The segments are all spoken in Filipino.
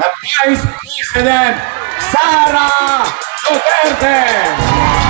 na Vice President Sara Duterte.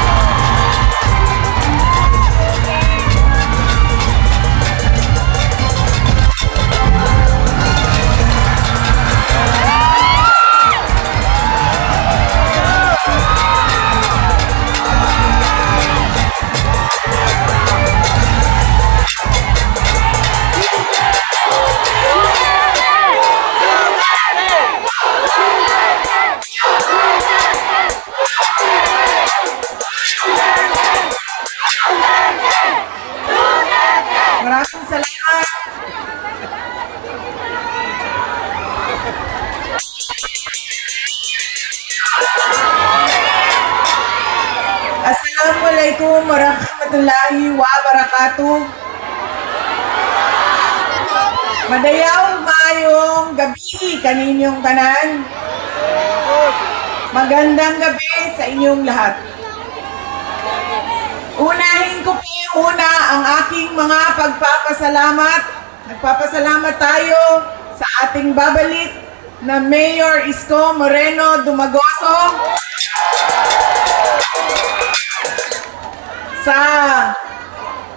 Warahmatullahi wabarakatuh. Madayaw mayong gabi kaninyong tanan. Magandang gabi sa inyong lahat. Unahin ko po muna ang aking mga pagpapasalamat. Nagpapasalamat tayo sa ating babalik na Mayor Isko Moreno Dumagoso sa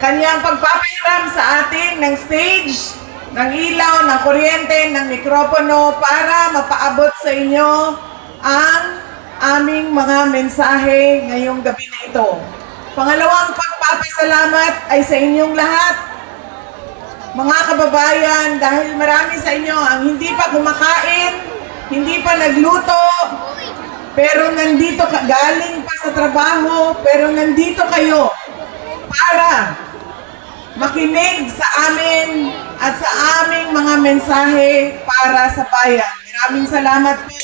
kanyang pagpapahiram sa atin ng stage, ng ilaw, ng kuryente, ng mikropono para mapaabot sa inyo ang aming mga mensahe ngayong gabi na ito. Pangalawang pagpapasalamat ay sa inyong lahat, mga kababayan, dahil marami sa inyo ang hindi pa kumakain, hindi pa nagluto, pero nandito ka, galing pa sa trabaho, pero nandito kayo para makinig sa amin at sa aming mga mensahe para sa bayan. Maraming salamat po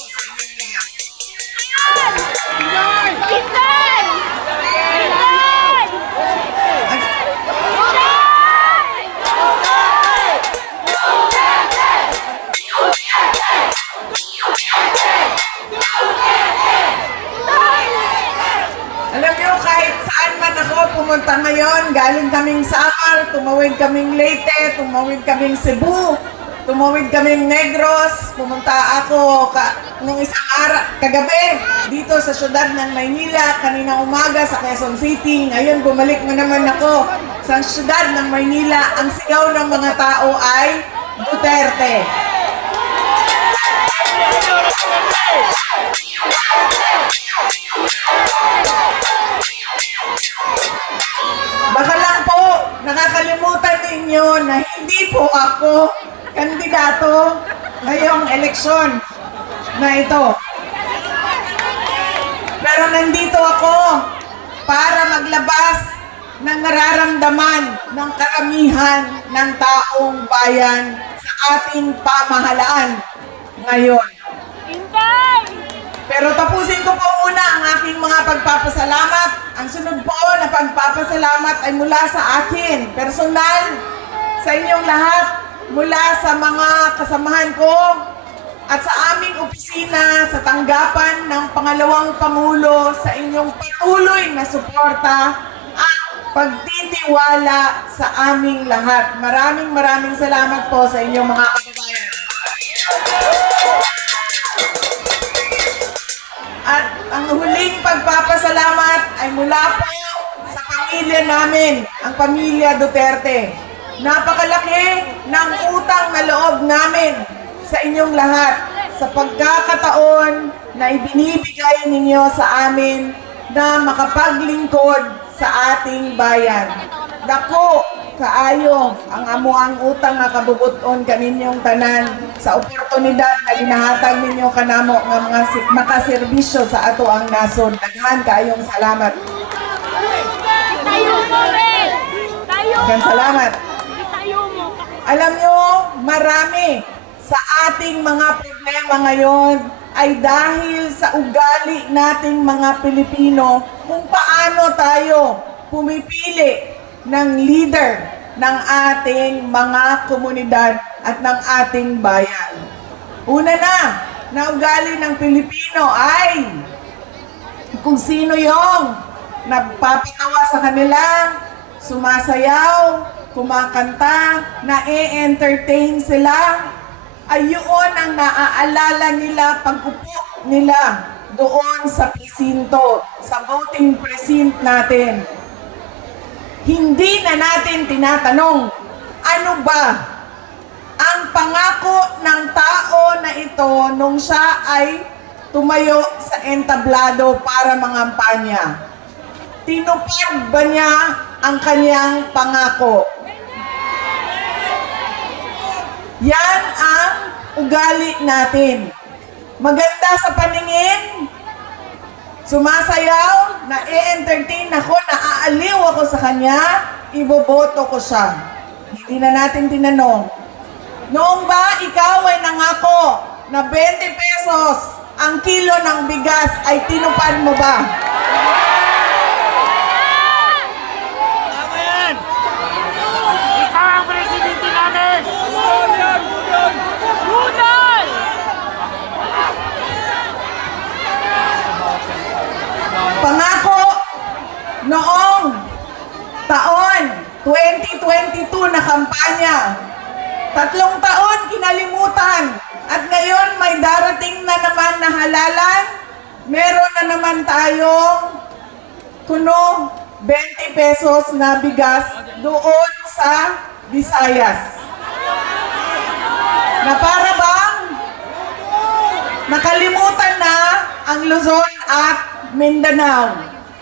galing kaming Samar, tumawid kaming Leyte, tumawid kaming Cebu, tumawid kaming Negros, pumunta ako ka, nung isang araw, kagabi, dito sa syudad ng Maynila, kanina umaga sa Quezon City, ngayon bumalik na naman ako sa syudad ng Maynila, ang sigaw ng mga tao ay Duterte. Baka lang po, nakakalimutan ninyo na hindi po ako kandidato ngayong eleksyon na ito. Pero nandito ako para maglabas ng nararamdaman ng karamihan ng taong bayan sa ating pamahalaan ngayon. Pero tapusin ko po muna ang aking mga pagpapasalamat. Ang sunod po na pagpapasalamat ay mula sa akin, personal, sa inyong lahat, mula sa mga kasamahan ko at sa aming opisina sa tanggapan ng pangalawang Pangulo sa inyong patuloy na suporta at pagtitiwala sa aming lahat. Maraming maraming salamat po sa inyong mga huling pagpapasalamat ay mula po sa pamilya namin, ang pamilya Duterte. Napakalaki ng utang na loob namin sa inyong lahat sa pagkakataon na ibinibigay ninyo sa amin na makapaglingkod sa ating bayan. Dako, kaayo ang amuang utang nga kabubuton kaninyong tanan sa oportunidad na ginahatag ninyo kanamo nga mga makaserbisyo sa ato ang nasod. Daghan kaayong salamat. Tayo mo! Tayo! Daghan salamat. Alam nyo, marami sa ating mga problema ngayon ay dahil sa ugali nating mga Pilipino kung paano tayo pumipili ng leader ng ating mga komunidad at ng ating bayan. Una na, na ugali ng Pilipino ay kung sino yung nagpapatawa sa kanila, sumasayaw, kumakanta, na-entertain sila, ay yun ang naaalala nila pagkupo nila doon sa presinto, sa voting precinct natin. Hindi na natin tinatanong, ano ba ang pangako ng tao na ito nung siya ay tumayo sa entablado para mangampanya? Tinupad ba niya ang kanyang pangako? Yan ang ugali natin. Maganda sa paningin, sumasayaw, na-entertain ako, naaaliw ako sa kanya, iboboto ko siya. Hindi na natin tinanong. Noong ba ikaw ay nangako na 20 pesos ang kilo ng bigas ay tinupad mo ba? Ikaw ang presidente namin! Budol! Pangako noong taon 2022 na kampanya. Tatlong taon kinalimutan at ngayon may darating na naman na halalan. Meron na naman tayong kuno 20 pesos na bigas doon sa Visayas. Na para bang nakalimutan na ang Luzon at Mindanao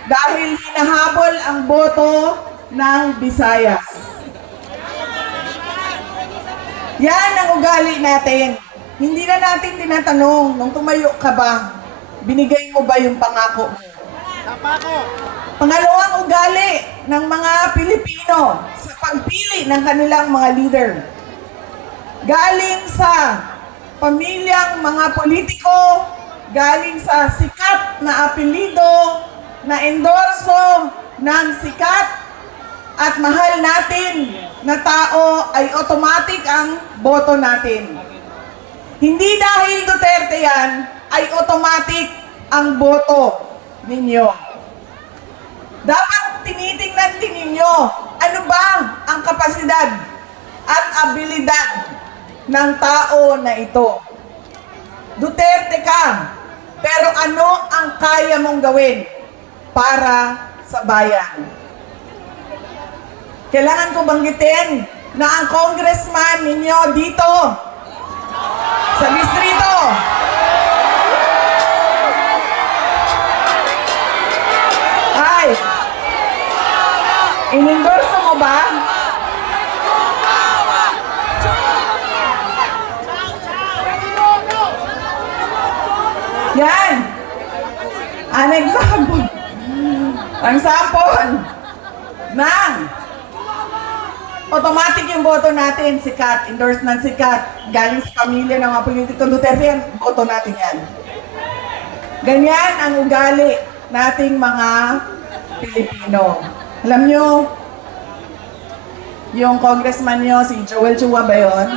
dahil hinahabol ang boto ng Visayas. Yan ang ugali natin. Hindi na natin tinatanong, nung tumayo ka ba, binigay mo ba yung pangako mo? Pangalawang ugali ng mga Pilipino sa pagpili ng kanilang mga leader. Galing sa pamilyang mga politiko, galing sa sikat na apelido, na endorso ng sikat at mahal natin na tao ay automatic ang boto natin. Hindi dahil Duterte yan, ay automatic ang boto ninyo. Dapat tinitingnan din ninyo ano ba ang kapasidad at abilidad ng tao na ito. Duterte ka, pero ano ang kaya mong gawin para sa bayan? Kailangan ko banggitin na ang congressman ninyo dito sa distrito ay inendorso mo ba? Yan! An example. Ang sample ng automatic yung boto natin, sikat, endorse ng sikat, galing sa pamilya ng mga politiko Duterte yan, boto natin yan. Ganyan ang ugali nating mga Pilipino. Alam nyo, yung congressman nyo, si Joel Chua ba yun?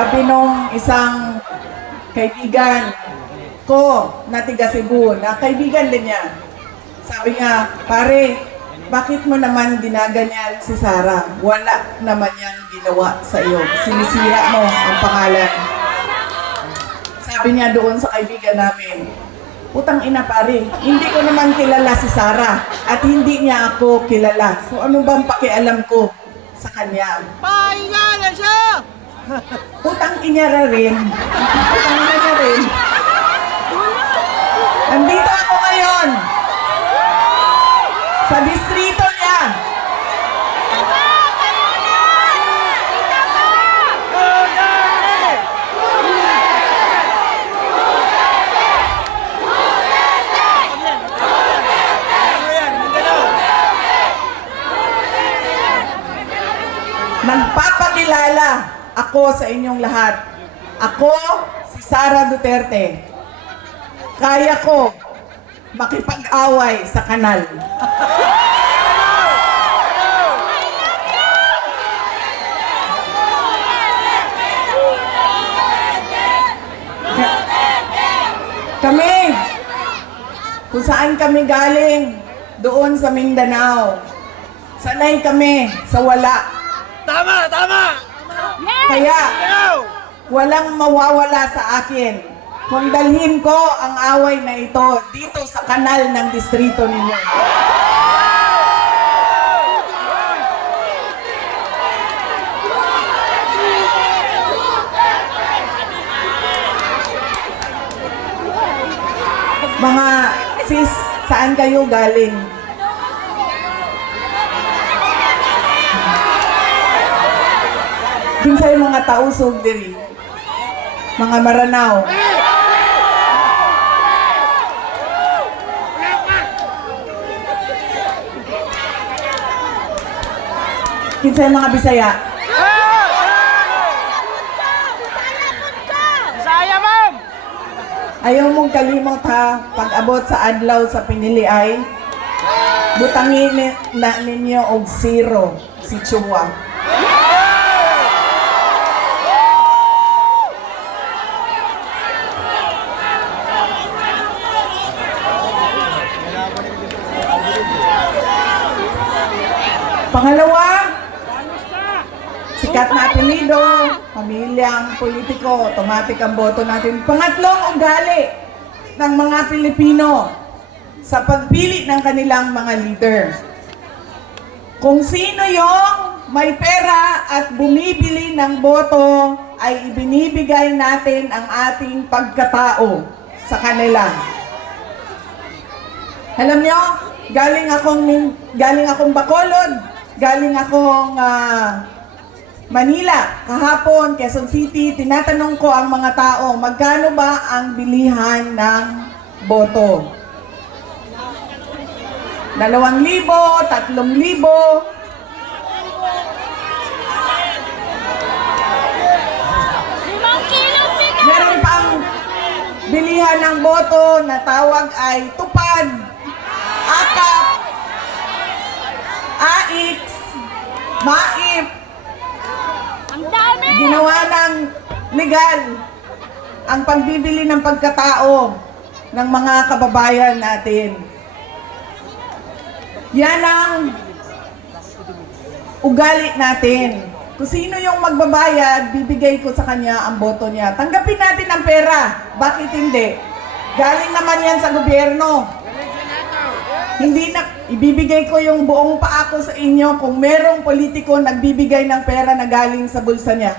Sabi nung isang kaibigan ko na tiga Cebu, na kaibigan din niya. Sabi niya, pare, bakit mo naman ginaganyan si Sarah? Wala naman yan ginawa sa iyo. Sinisira mo ang pangalan. Sabi niya doon sa kaibigan namin, Putang ina pare, hindi ko naman kilala si Sarah at hindi niya ako kilala. So ano bang pakialam ko sa kanya? Pahinga na siya! Utang inyara rin. Utang inyara rin. Nandito ako ngayon. Sa distrito niya. Ako sa inyong lahat. Ako, si Sara Duterte. Kaya ko makipag-away sa kanal. Kami, kung saan kami galing, doon sa Mindanao. Sanay kami sa wala. Tama, tama! Kaya, walang mawawala sa akin kung dalhin ko ang away na ito dito sa kanal ng distrito ninyo. Mga sis, saan kayo galing? Kinsay mga tausog diri. Mga maranaw. Kinsay mga Bisaya. Saya, ma'am! Ayaw mong kalimot ha, pag-abot sa adlaw sa pinili ay butangin na ninyo og zero si Chua. Pangalawa, sikat na apelido, pamilyang politiko, automatic ang boto natin. Pangatlong ugali ng mga Pilipino sa pagpili ng kanilang mga leader. Kung sino yung may pera at bumibili ng boto, ay ibinibigay natin ang ating pagkatao sa kanila. Alam nyo, galing akong galing akong Bacolod, galing akong ah, Manila, kahapon, Quezon City, tinatanong ko ang mga tao, magkano ba ang bilihan ng boto? Dalawang libo, tatlong libo, meron pang bilihan ng boto na tawag ay maip, Ang dami! ginawa ng legal ang pagbibili ng pagkatao ng mga kababayan natin. Yan ang ugali natin. Kung sino yung magbabayad, bibigay ko sa kanya ang boto niya. Tanggapin natin ang pera. Bakit hindi? Galing naman yan sa gobyerno. Hindi na, ibibigay ko yung buong paako sa inyo kung merong politiko nagbibigay ng pera na galing sa bulsa niya.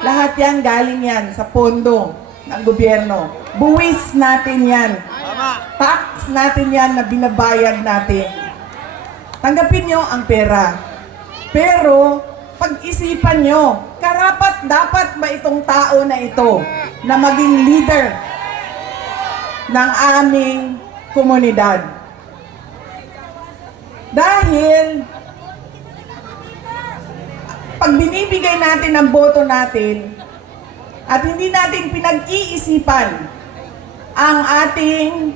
Lahat yan galing yan sa pondo ng gobyerno. Buwis natin yan. Tax natin yan na binabayad natin. Tanggapin nyo ang pera. Pero, pag-isipan nyo, karapat dapat ba itong tao na ito na maging leader ng aming komunidad? Dahil, pag binibigay natin ang boto natin, at hindi natin pinag-iisipan ang ating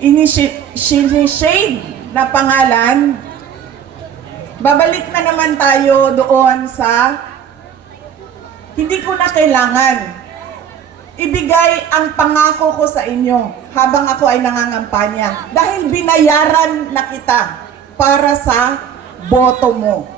initiate na pangalan, babalik na naman tayo doon sa hindi ko na kailangan ibigay ang pangako ko sa inyo habang ako ay nangangampanya. Dahil binayaran na kita para sa boto mo.